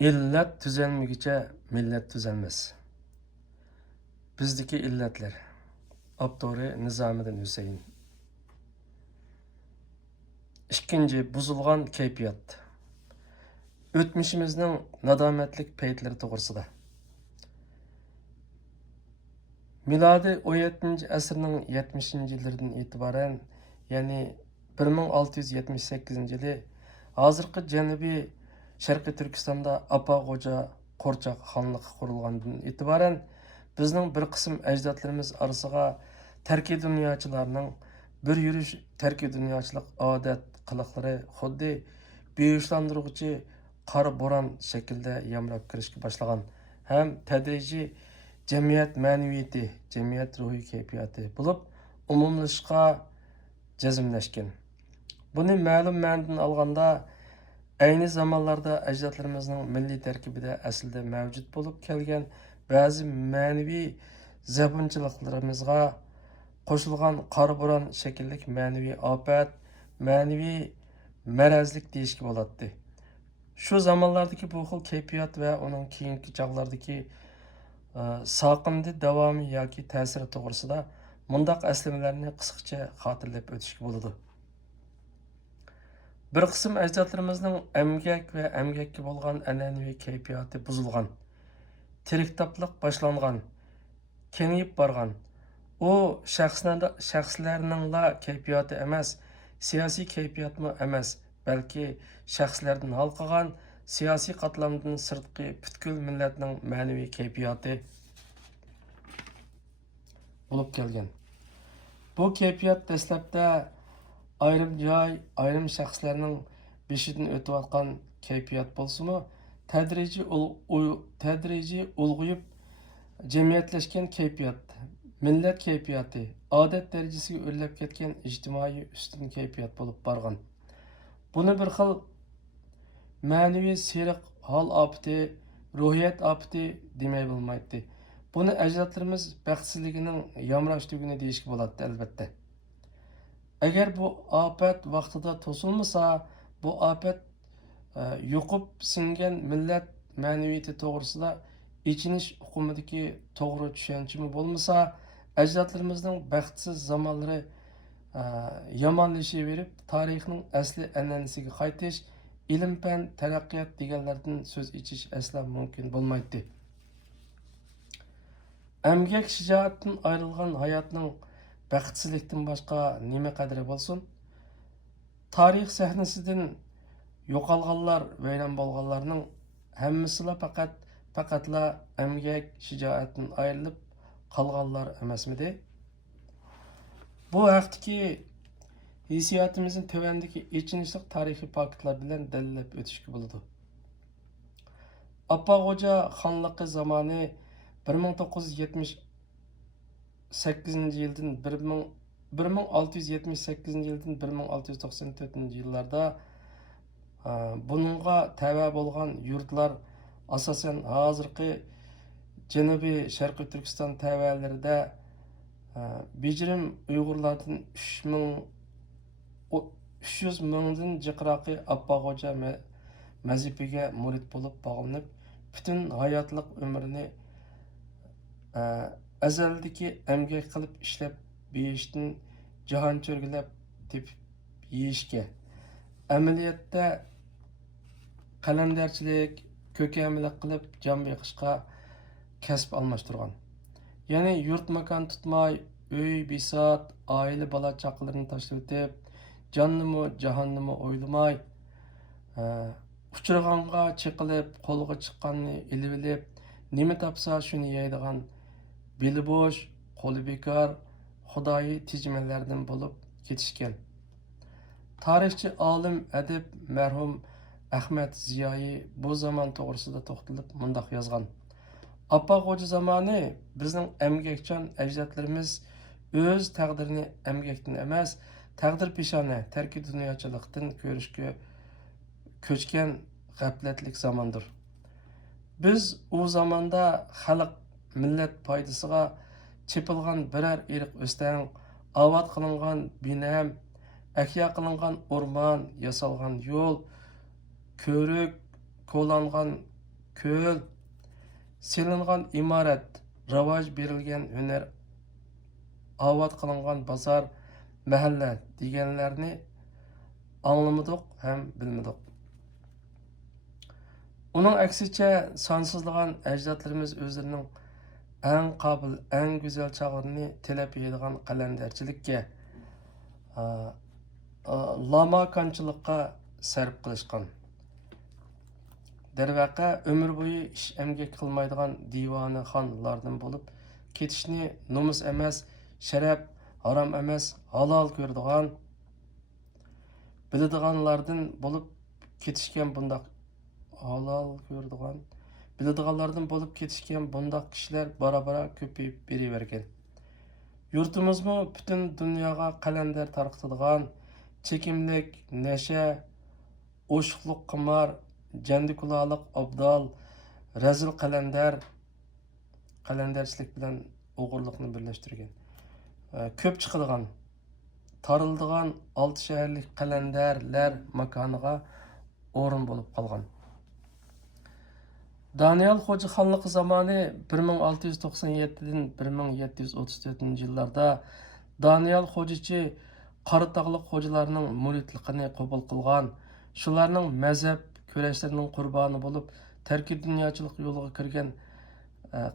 İllet düzelmegiçe millet düzelmez. Bizdeki illetler. Abduri Nizamiddin Hüseyin. İkinci, buzulgan keyfiyat. Ötmişimizning nadomatlik paytlari to'g'risida. Miladi 17 asrning 70-yillaridan e'tiboran, ya'ni 1678-yili hozirgi Janubiy Sharqiy Turkistonda Apag'o'ja Qo'rchoq xonligi qurilgandan e'tiboran bizning bir qism ajdodlarimiz orasiga tarkiy dunyochilarning bir yurish tarkiy dunyochilik odat qiliqlari xuddi beyushlantiruvchi qora bo'ron shaklida yamrab kirishga boshlagan ham tadrijiy jamiyat ma'naviyati, jamiyat ruhiy kayfiyati bo'lib umumlashishga jazmlashgan. Buni ma'lum ma'nodan olganda ayni zamonlarda ajdodlarimizning milliy tarkibida aslida mavjud bo'lib kelgan ba'zi ma'naviy zabunchiliklarimizga qo'shilgan qora bo'ron shakllik ma'naviy ofat, ma'naviy marazlik deyishga bo'ladi. Shu zamonlardagi bu xil kayfiyat va uning keyingi chog'lardagi soqimdi davomi yoki ta'siri to'g'risida mundaq aslamalarni qisqacha xotirlab o'tishga bo'ladi. Bir qism ajdodlarimizning emgak va emgakka bo'lgan an'anaviy kayfiyati buzilgan, tiriktoqlik boshlangan, kengayib borgan. U shaxslarningla kayfiyati emas, siyosiy kayfiyatmi emas, balki shaxslardan halqagan siyosiy qatlamdan sirtqi butkul millatning ma'naviy kayfiyati bo'lib kelgan. Bu kayfiyat dastlabda ayrim joy, ayrim shaxslarning beshidan o'tayotgan kayfiyat bo'lsa-mu, tadrijiy ulg'uyib jamiyatlashgan kayfiyat, millat kayfiyati, odat darajasiga o'rlab ketgan ijtimoiy ustun kayfiyat bo'lib borgan. Buni bir xil ma'naviy seriq hol ofati, ruhiyat ofati demay bo'lmaydi. Buni ajdodlarimiz baxtsizligining yamrash tuguni deyishga bo'ladi albatta. Agar bu ofat vaqtida to'silmasa, bu ofat yo'qib singan millat ma'naviyati to'g'risida ichinish hukumidagi to'g'ri tushunchimi bo'lmasa, ajdodlarimizning baxtsiz zamonlari yomonlashaverib, tarixning asli an'anasiga qaytish, ilm-fan taraqqiyot deganlardan so'z ichish asla mumkin bo'lmaydi. Emgak shijoatdan ayrilgan hayotning baxtsizlikdan boshqa nima qadri bo'lsin? Tarix sahnasidan yo'qolganlar, vayron bo'lganlarning hammasila faqatla emgak shijoatdan ayrilib qolganlar emasmidi? Bu haqdagi hissiyotimizning tövəndəki içinishlik tarixiy faktlar bilan dalillab o'tishga bo'ladi. Apag'o'ja xonligi zamoni 1978-yildan 1678-yildan 1694-yillarda buningga tava bo'lgan yurtlar asosan hozirgi Janubiy Sharqiy Turkiston tavalarida bejirim Uyg'urlardan 300 mingdan jiqroqi Apag'o'ja mazifiga murid bo'lib bog'lanib, butun hayotlik umrini azaldagi emgak qilib ishlab berishdan jahon cho'rgilab tepib yeyishga, amaliyotda qalamdarchilik, ko'kamilik qilib jon beqishga kasb almashtirgan. Ya'ni yurt makon tutmay, uy, bisot, oila bola chaqalarini tashlab o'tib, jonnimi, jahonnimi o'ylamay, uchirg'onga chiqilib, qo'lga chiqqanni ilib olib, nima topsa shuni yeydigan beli bo'sh, qo'li bekor, xudoyi tijmanlardan bo'lib ketishgan. Tarixchi olim adib marhum Ahmad Ziyoyi bu zaman to'g'risida to'xtalib mundaq yozgan. Apag'o'ja zamoni bizning emgakchan ajdodlarimiz o'z taqdirini emgakdan emas, taqdir peshona tarkiy dunyochilikdan ko'rishga ko'chgan g'aflatlik zamondir. Biz u zamonda xalq millat foydasiga chepilgan biror irq o'stan, obod qilingan binam, ahyo qilingan o'rmon, yasalgan yo'l, ko'rik, qo'llangan ko'l, selingan imorat, rivoj berilgan hunar, obod qilingan bozor, mahalla deganlarni anglamadik ham bilmadik. Uning aksicha sonsizlagan ajdodlarimiz o'zlarining eng qobil, eng go'zal chog'larini tilab yeydigan qalandarchilikka, lamakanchilikqa sarf qilishgan. Darvaqa ömür bo'yi ish emgak qilmaydigan divona xonlardan bo'lib ketishni nomus emas, sharaf, harom emas, halol ko'radigan, biladiganlardan bo'lib ketishgan bundaq halol ko'radigan, biladiganlardan bo'lib ketishgan bundaq kishilar bora-bora ko'payib beravergan. Yurtimizmi butun dunyoga qalandar tarqatadigan, chekimlik, nasha, o'shiqliq qimor, jandikulalik, obdal, razil qalandarchilik bilan o'g'irlikni birlashtirgan. Ko'p chiqadigan, tarildigan 6 shaharlik qalandarlar makoniga o'rin bo'lib qolgan. Daniel Xo'ja xonligi zamoni 1697 dan 1734 yillarda Daniel Xo'jachi Qaratog'liq xo'jalarning muridligini qabul qilgan, shularning mazhab kurashlarining qurboni bo'lib, tarki dunyochilik yo'liga kirgan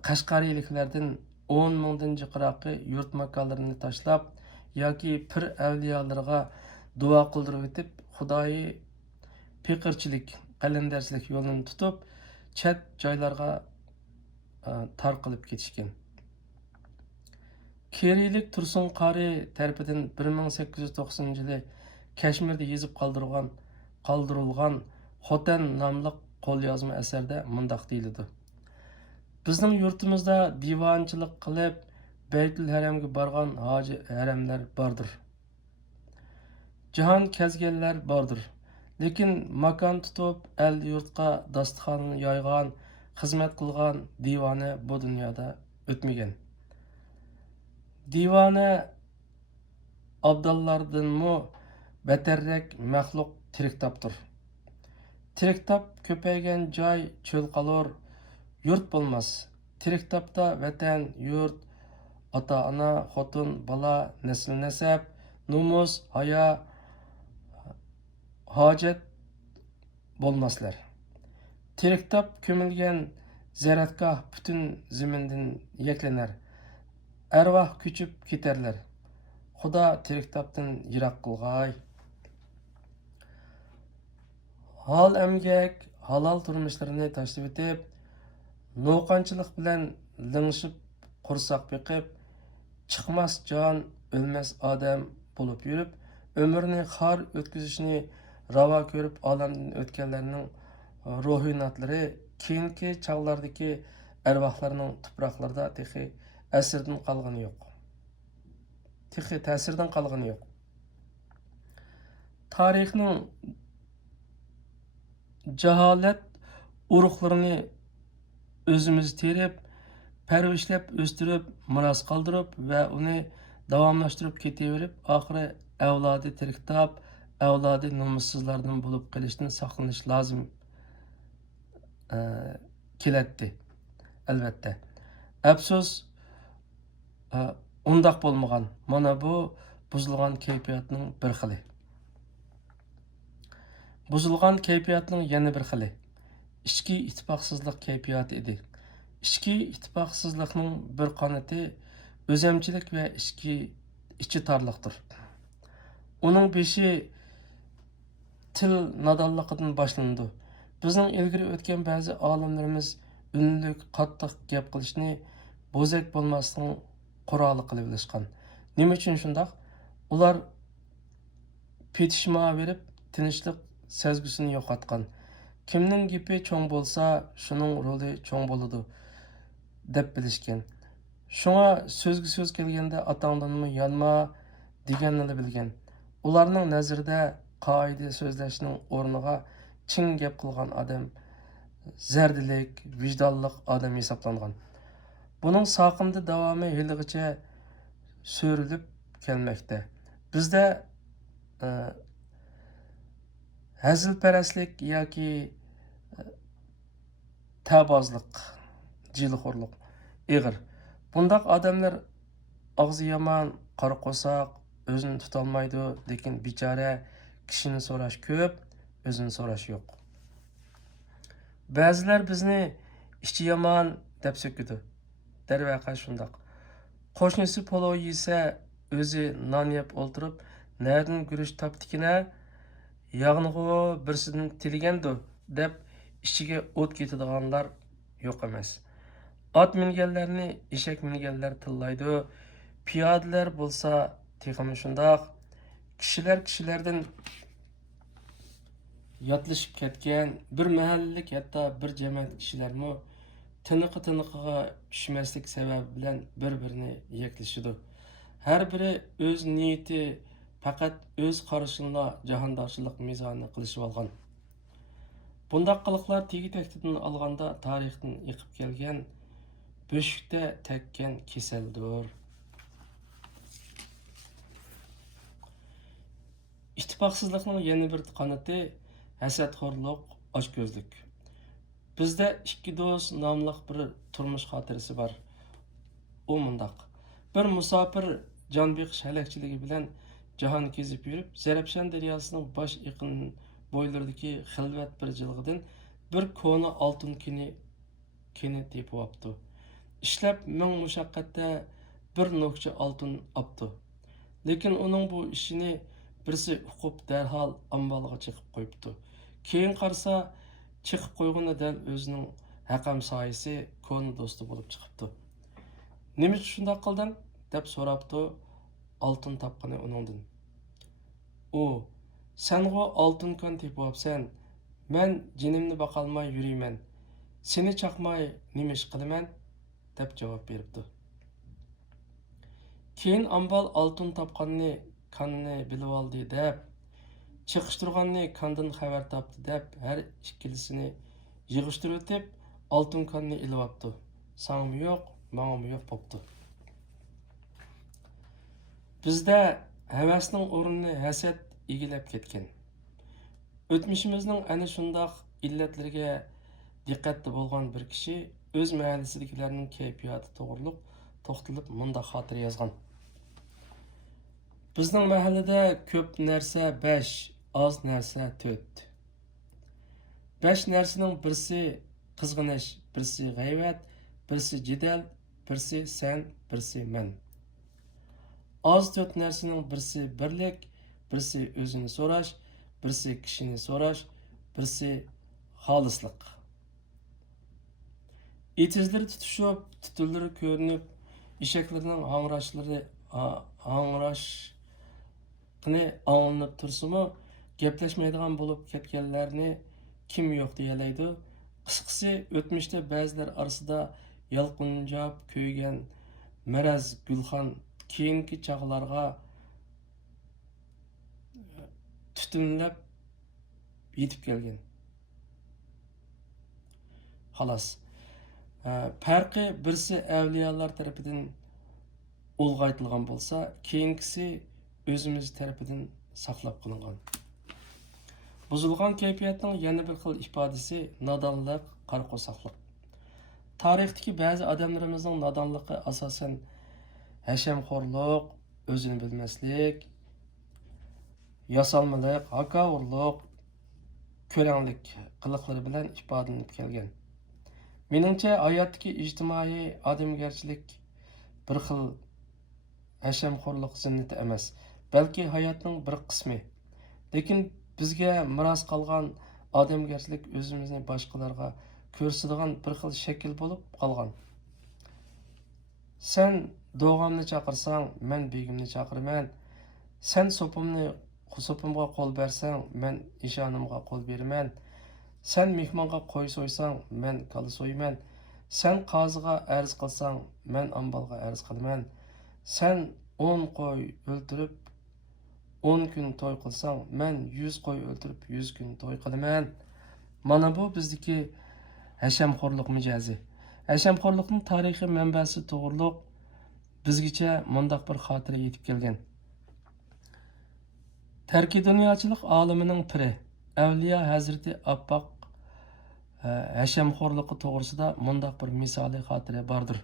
Qashqariyaliklardan 10 mingdan jiqroqi yurt makonlarini tashlab yoki pir avliyolarga duo qildirib o'tib, Xudoyi fiqirchilik, qalandarchilik yo'lini tutib, chet joylarga tarqalib ketishgan. Kerilik Tursun Qari tarafidan 1890-yili Kashmirda yezib qoldirilgan Xotan nomli qo'lyozma asarda mundaq deyiladi. Bizning yurtimizda divonchilik qilib, Baytul Haramga borgan hoji haramlar bordir. Jahon kezganlar bordir. Lekin makon tutib, el yurtqa dasturxon yoygan, xizmat qilgan divona bu dunyoda o'tmagan. Divona abdallardanmi beterrak maxluq tirik topdir. Tirik top ko'paygan joy cho'l qolur, yurt bo'lmas. Tirik topda vatan, yurt, ota-ona, xotin, bola, nasl nasab, nomus, hayo, hojat bo'lmaslar. Tirik top ko'milgan zaratgoh butun zamindan yaklanar. Arvoh ko'chib ketarlar. Xudo tirik topdan yiroq qilg'ay. Hal emgak, halal turmushlarini tashlab o'tib, no'qonchilik bilan lingshib, qursoq beqib, chiqmas jon, o'lmas odam bo'lib yurib, ömrni xor o'tkazishni ravo ko'rib olamdan o'tganlarning ruhiyotlari keyingi chog'lardagi arvohlarning tuproqlarida texi asrdan qolgani yo'q. Texi ta'sirdan qolgani yo'q. Tarixning jaholat urug'larini o'zimiz terib, parvishlab, o'stirib, miros qoldirib va uni davomlashtirib ketaverib, oxiri avlodi tiriktab, avlodi nomussizlardan bo'lib qolishdan saqlanish lozim keladi. Albatta. Afsus, undaq bo'lmagan. Mana bu buzilgan kayfiyatning bir xili. Buzilgan kayfiyatning yana bir xili. İchki ittifoqsizlik kayfiyati edi. İchki ittifoqsizlikning bir qanoti o'zamchilik va ichi torliqdir. Uning beshi til nodonligidan boshlandi. Bizning ilgari o'tgan ba'zi olimlarimiz unlik, qattiq gap qilishni bo'zak bo'lmasdan quroli qilib bilishgan. Nima uchun shundaq? Ular petishma berib, tinchlik sezgisini yo'qotgan. Kimning gapi cho'ng bo'lsa, shuning roli cho'ng bo'ladi deb bilishgan. Shunga so'zga so'z kelganda atangdanmi yonma deganini bilgan. Ularning nazarida qoida so'zlashning o'rniga chin gap qilgan odam zardilik, vijdonliq odam hisoblangan. Buning soqimda davomi haligacha so'rilib kelmoqda. Bizda hazilparastlik yoki Təbazlıq, cilxorluq, eğir. Bundaq adamlar ağzı yaman, qara qosaq, özünü tutolmaydı, lekin bichara kishini so'rash ko'p, o'zini so'rash yo'q. Ba'zilar bizni ichi yomon deb so'kidi. Darvaqa shundoq. Qo'shnisi palov yesa, o'zi non yeb o'ltirib, "Nerdan guruch topdikina? Yog'nig'u birsidan tilgandu" deb ichiga o't ketadiganlar yo'q emas. At minganlarni eshak minganlar tillaydi. Piyodalar bo'lsa texmi shundoq. Kishilardan yotlashib ketgan bir mahallalik hatto bir jamoat kishilarmi tiniqiga tushmaslik sababi bilan bir-birini yeklashidi. Har biri o'z niyati faqat o'z qarashini jahondoshlik mezoni qilishib olgan. Bundaq qiliqlar tegi-taktidan olganda tarixdan yiqib kelgan böshükdə tekkan keseldir. İttifaqsızlıqның yana bir qanati hasadxo'rlik, ochko'zlik. Bizda ikki do'st nomli bir turmush xotirasi bor. U mundaq. Bir musofir jonbeqish halakchiligi bilan jahon kezib yurib, Zarafshon daryosining bosh iqin bo'ylaridagi xilvat bir jilg'idan bir kona oltin keni tepib olibdi. İşlab ming mushaqqatda bir nokcha oltin olibdi. Lekin uning bu ishini birisi uqib darhol ambalga chiqib qo'yibdi. Keyin qarsa, chiqib qo'yg'ini dal o'zining haqam soyisi koni do'sti bo'lib chiqibdi. "Nima uchun shunday qilding?" deb so'rabdi oltin topqani uningdan. U, "Sengo oltin kon tepib olsan, men jinimni boqolmay yuriyman. Seni chaqmay nima ish qilaman?" deb javob beribdi. Keyin ambal oltin topqanni kanni bilib oldi deb, chiqishtirganni kandan xabar topdi deb har ikkilisini yig'ishtirib o'tib, oltin kanni ilib olibdi. Sangmi yo'q, mangmi yo'q bo'pti. Bizda havasning o'rnini hasad egilib ketgan. O'tmishimizning ana shundoq illatlarga diqqatli bo'lgan bir kishi o'z mahallasidagilarning kayfiyati to'g'riliq to'xtalib mundaq xotir yozgan. Bizning mahallada ko'p narsa 5, oz narsa 4. 5 narsaning birisi qizg'inish, birisi g'ayvat, birisi jidal, birisi sen, birisi men. Oz 4 narsaning birisi birlik, birisi o'zini so'rash, birisi kishini so'rash, birisi xolislik. Etizleri tutuşup, tutulları görünüp, eshaklarning hangrashqini anlanib tursimi, gaplashmaydigan bo'lib ketganlarni kim yo'q deyalaydi. Qisqasi, o'tmishda ba'zilar orasida yalqinjab kuygan Maraz Gulxon keyingi chog'larga tutunlab yetib kelgan. Xolos. Farqi birisi avliyolar tarafidan ulg'aytilgan bo'lsa, keyingisi o'zimiz tarafidan saqlab qolingan. Buzilgan kayfiyatning yana bir xil ifodasi nodonlik, qarqo'saqlik. Tarixdagi ba'zi odamlarimizning nodonligi asosan hashamxo'rlik, o'zini bilmaslik, yasalmalik, haqavurlik, ko'ranglik qiliqlari bilan ifodalanib kelgan. Meningcha hayotdagi ijtimoiy odamgarchilik bir xil hashamxo'rlik zinnati emas, balki hayotning bir qismi. Lekin bizga miros qolgan odamgarchilik o'zimizni boshqalarga ko'rsatadigan bir xil shakl bo'lib qolgan. Sen doğamni chaqirsang, men begimni chaqiraman. Sen sopimga qo'l bersang, men ishonimga qo'l beraman. Sen mehmonga qo'y so'ysang, men kala so'yman. Sen qoziga arz qilsang, men ambalga arz qilaman. Sen 10 qo'y o'ltirib 10 kun to'y qilsang, men 100 qo'y o'ltirib 100 kun to'y qilaman. Mana bu bizdagi hashamxo'rlik mijozi. Hashamxo'rlikning tarixiy manbasi to'g'riliq bizgacha mundaq bir xotira yetib kelgan. Tarki dunyochilik olimining piri Avliyo Hazrati Abboq hashamxo'rligi to'g'risida mundaq bir misoliy xotira bordir.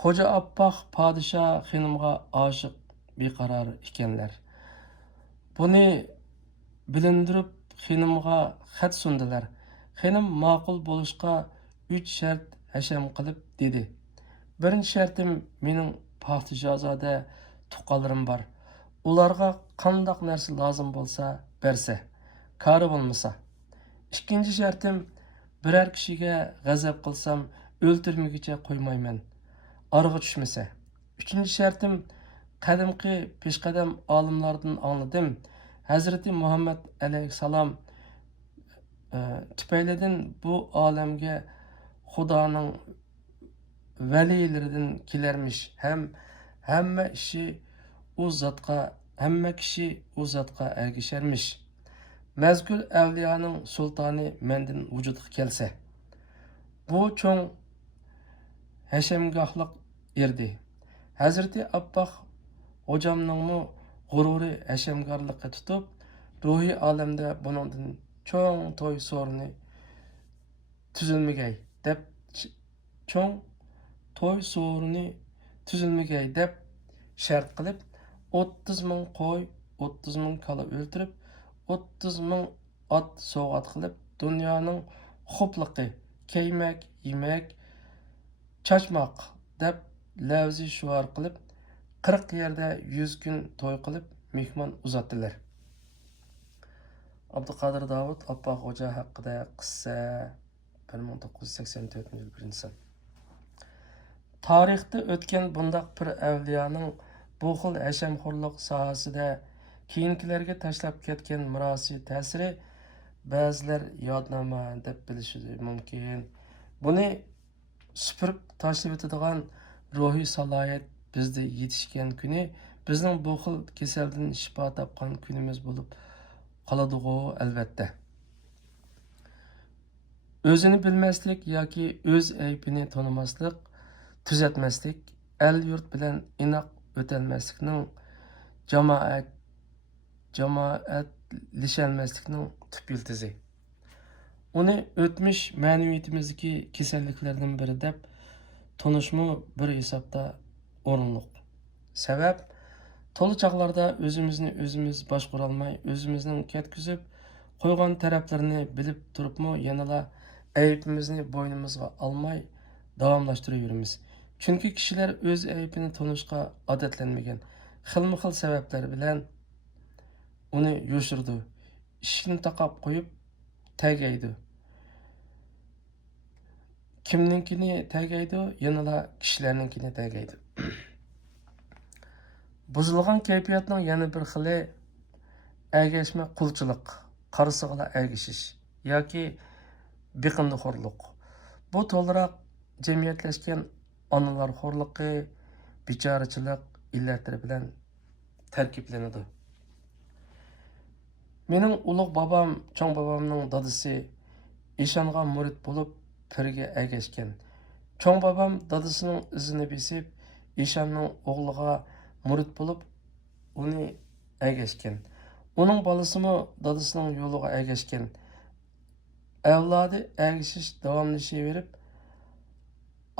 Xo'ja Appoq podsho xonimga oshiq beqaror ekanlar. Buni bilindirib xonimga xat sundilar. Xonim ma'qul bo'lishqa 3 shart hasham qilib dedi. Birinchi shartim, mening podshozoda tuqqanlarim bor. Ularga qandaq narsa lozim bo'lsa bersa, kari bo'lmasa. İkinci şartım, birer kişiye gazap kılsam öldürmegiçe koymayman. Arıga düşmese. Üçüncü şartım, qadimki peshqadam olimlardan anladım. Hazreti Muhammed aleyhisselam tüpeyleden bu alemge Xudoning velilerinden kilermiş. Hamma kishi u zatqa ergişermiş. Mezgul evliyanın sultanı mendin vücuduk kelse. Bu çoğun heşemgahlık erdi. Hazreti Abbaq hocamның mu gururi heşemgarlıkı tutup, ruhi alemde bunun çoğun toy sorunu tüzülmegey dep şart kılıp 30 ming qo'y, 30 ming kala o'ltirib, 30 ming at soğat qilib, dunyoning xo'pligi, kiymek, yemek, çaçmak deb lavzi shuar qilib, 40 yerde 100 gün to'y qilib, mehmon uzatdilar. Abduqodir Davud Appoq Xo'ja haqida qissa 1984-yil 1-san. Tarixda o'tgan bundaq bir avliyoning bu xil hashamxo'rlik sohasida keyingilarga tashlab ketgan mirosi ta'siri ba'zilar yodnoma deb bilishi mumkin. Buni supurib tashlab o'tadigan ruhiy salohiyat bizda yetishgan kuni bizning bu xil kasaldan shifo topgan kunimiz bo'lib qoladi-ku albatta. O'zini bilmaslik yoki o'z aybini tonimaslik, tuzatmaslik, el yurt bilan inoq o'tolmaslikning jamoatlashalmaslikning tub yildizi. Uni o'tmish ma'naviyatimizdagi kasalliklardan biri deb tanishmi bir hisobda o'rinliq. Sabab to'la chaqlarda o'zimiz boshqara olmay, o'zimizning ketkizib qo'ygan taraflarini bilib turibmi, yanala aybimizni bo'ynimizga olmay davomlashtiraveramiz. Chunki kishilar o'z aybini tanishga odatlanmagan. Xilma-xil sabablar bilan uni yo'shirdi. Ishni taqab qo'yib tagaydi. Kimninkini tagaydi, yanala kishilarninkini tagaydi. Buzilgan kayfiyatning yana bir xili ergashma qulchilik, qarsig'ila ergashish yoki biqindixo'rlik. Bu to'liq jamiyatlashgan onalar xo'rligi, bechorachilik illatlar bilan tarkiblanadi. Mening ulug' babam, cho'ng babamning dadasi ishongan murid bo'lib pirga ergashgan. Cho'ng babam dadasining izini besib, ishonning o'g'liga murid bo'lib uni ergashgan. Uning bolasimi dadasining yo'liga ergashgan. Avlodi ergashish davomlashaverib,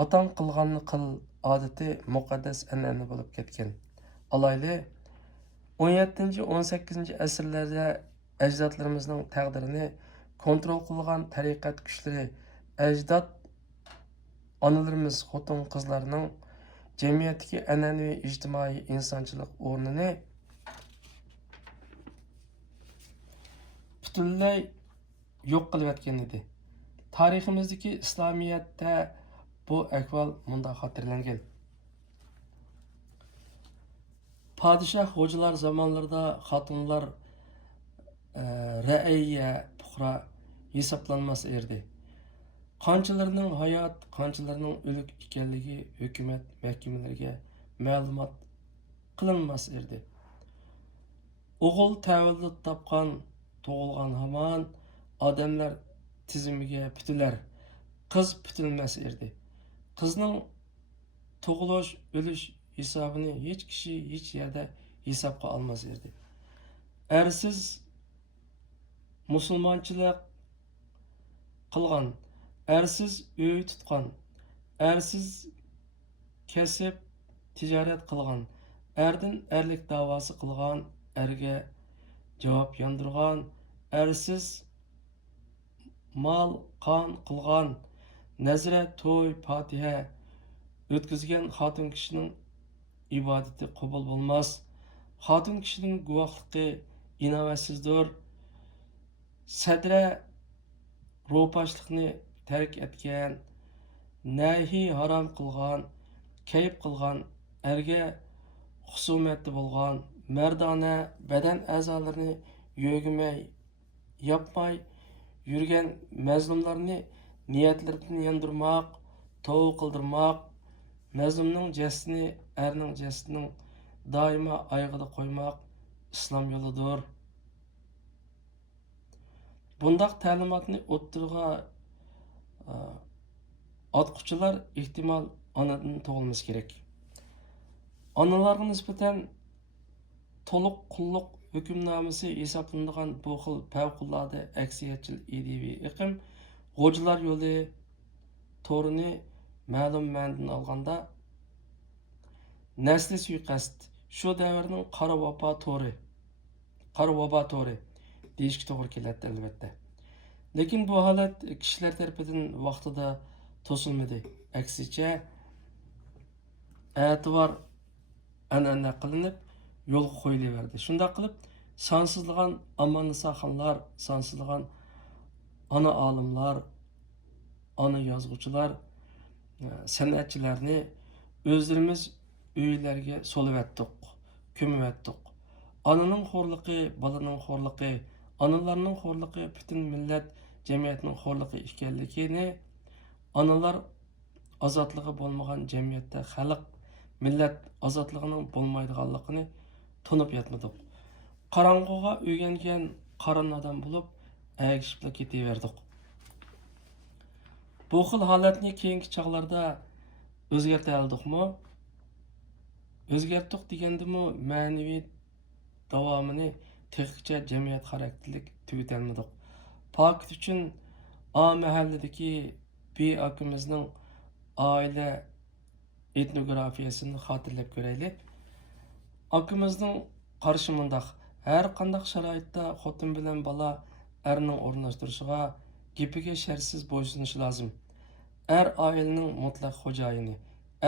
atan qilganni qil odati muqaddas an'ana bo'lib ketgan. Alayli 17-18 asrlarda ajdodlarimizning taqdirini kontrol qilgan tariqat kuchlari, ajdod onalarimiz, xotin qizlarning jamiyatdagi an'anaviy ijtimoiy insonchilik o'rnini butunlay yo'q qilib o'tgan edi. Tariximizdagi islomiyatda bu ahvol munda xotirlangan. Podshoh xo'jalar zamonlarida xotinlar ra'iyya puhra hisoblanmas erdi. Qanchalarning hayot, qanchalarning o'lik ekanligi hukumat mahkamalariga ma'lumot qilinmas erdi. O'g'il tavallud topgan, tug'ilgan hamon odamlar tizimiga putilar, qiz putilmas erdi. Qizning tug'ilish, o'lish hisobini hech kishi hech yerda hisobga olmas erdi. Ersiz musulmonchilik qilgan, ersiz uy tutgan, ersiz kasb tijorat qilgan, erdan erlik davosi qilgan, erga javob yondirgan, ersiz mol qon qilgan, nazra to'y fotiha o'tkazgan xotin kishining ibodati qabul bo'lmas. Xotin kishining guvohligi inovatsizdir. Sadra ro'pashlikni tark etgan, nahiy harom qilgan, kayf qilgan, erga husumatli bo'lgan, mardona badan a'zolarini yo'g'imay, yapmay yurgan mazlumlarni niyatlaridan yondirmoq, tov qildirmoq, mazlumning jasadini erning jasadining doimo oyg'ida qo'ymoq islom yo'lidir. Bundaq ta'limotni o'ttirg'a atquchilar ehtimol onadan tug'ilmasi kerak. Onalarga nisbatan to'liq qulluq hukmnomasi hisoblanadigan bu xil favqulodda aksiyatchil ideviy iqim g'o'jilar yo'li to'rini ma'lum ma'nodan olganda nasli suiqasd shu davrning qora vabo to'ri deyishga to'g'ri keladi albatta. Lekin bu holat kishilar tarafidan vaqtida to'silmadi. Aksicha e'tibor an'ana qilinib yo'lga qo'yilaverdi. Shunday qilib sonsizlagan amon nisoxonlar, sonsizlagan ana olimlar, ana yozuvchilar, san'atchilarni o'zlarimiz uylarga solib ko'mib Ananing xo'rligi, balaning xo'rligi, analarning xo'rligi butun millat jamiyatning xo'rligi ekanligini, analar ozodligi bo'lmagan jamiyatda xalq, millat ozodligining bo'lmaydiganligini tunib yetmadik. Qarong'uga o'rgangan qaron odam bo'lib, agishib ketaverdik. Bu xil holatni keyingi chog'larda o'zgartira oldikmi? O'zgartdik degandimi ma'naviy davomini texnikcha jamiyat xarakterlik tugatalmadik. Pak uchun a mahalladagi bi akimizning oila etnografiyasini xotirlab ko'raylik. Akimizning qarashi mundaq: har qanday sharoitda xotin bilan bola erning o'rnashtirishiga, gapiga shartsiz bo'ysunishi lozim. Er oilaning mutlaq xo'jayini.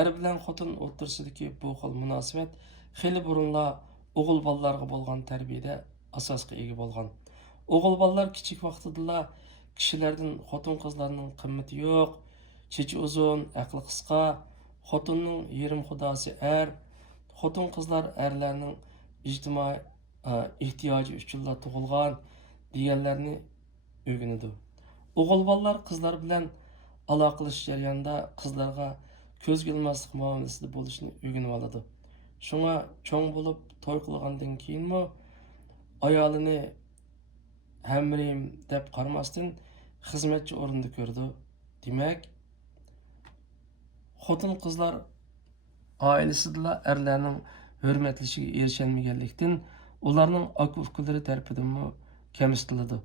Er bilan xotin o'rtasidagi bu xil munosabat xeyli burunla o'g'il bolalarga bo'lgan tarbiyada asosga ega bo'lgan. O'g'il bolalar kichik vaqtida kishilardan xotin qizlarning qimmati yo'q, chechi uzun, aqli qisqa, xotinning yerim xudosi er, xotin qizlar erlarning ijtimoiy ehtiyoji uchun tug'ilgan deganlarni o'rganadi. O'g'il bolalar qizlar bilan aloqalash jarayonida qizlarga ko'z ilmaslik muomalasida bo'lishni o'rganib oladi. Shunga cho'ng bo'lib to'y qilgandan keyinmi ayolini hamrim deb qaramasdan xizmatchi o'rinda ko'rdi. Demak, xotin qizlar oilasida erlarning hurmatlashiga erishalmaganlikdan ularning aka-ukalari tarafidan kamsitiladi.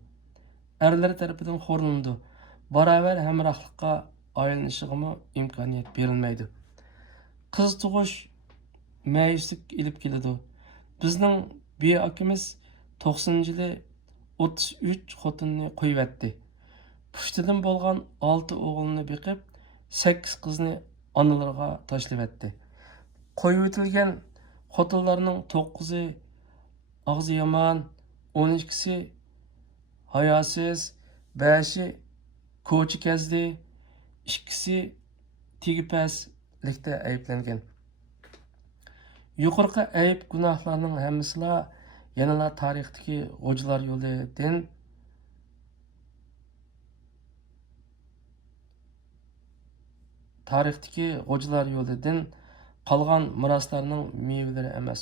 Erlar tarafidan xo'rlanadi. Baravar hamrohlikqa aylanishiga imkoniyat berilmaydi. Qiz tug'ish ma'yuslik ilib keladi. Bizning bi akamiz 90-yili 33 xotinni qo'yibdi. Pushtidan bo'lgan 6 o'g'ilni beqib, 8 qizni onalarga tashlabdi. Qo'yib o'tilgan xotinlarning 9'i og'zi yomon, 12'si hayosiz, 5'i ko'chi kezdi, 2'si tegipaslikda ayblangan. Yuqorqi ayb gunohlarning hammasila yanala tarixdagi g'o'jilar yo'lidan qolgan miroslarning mevalari emas,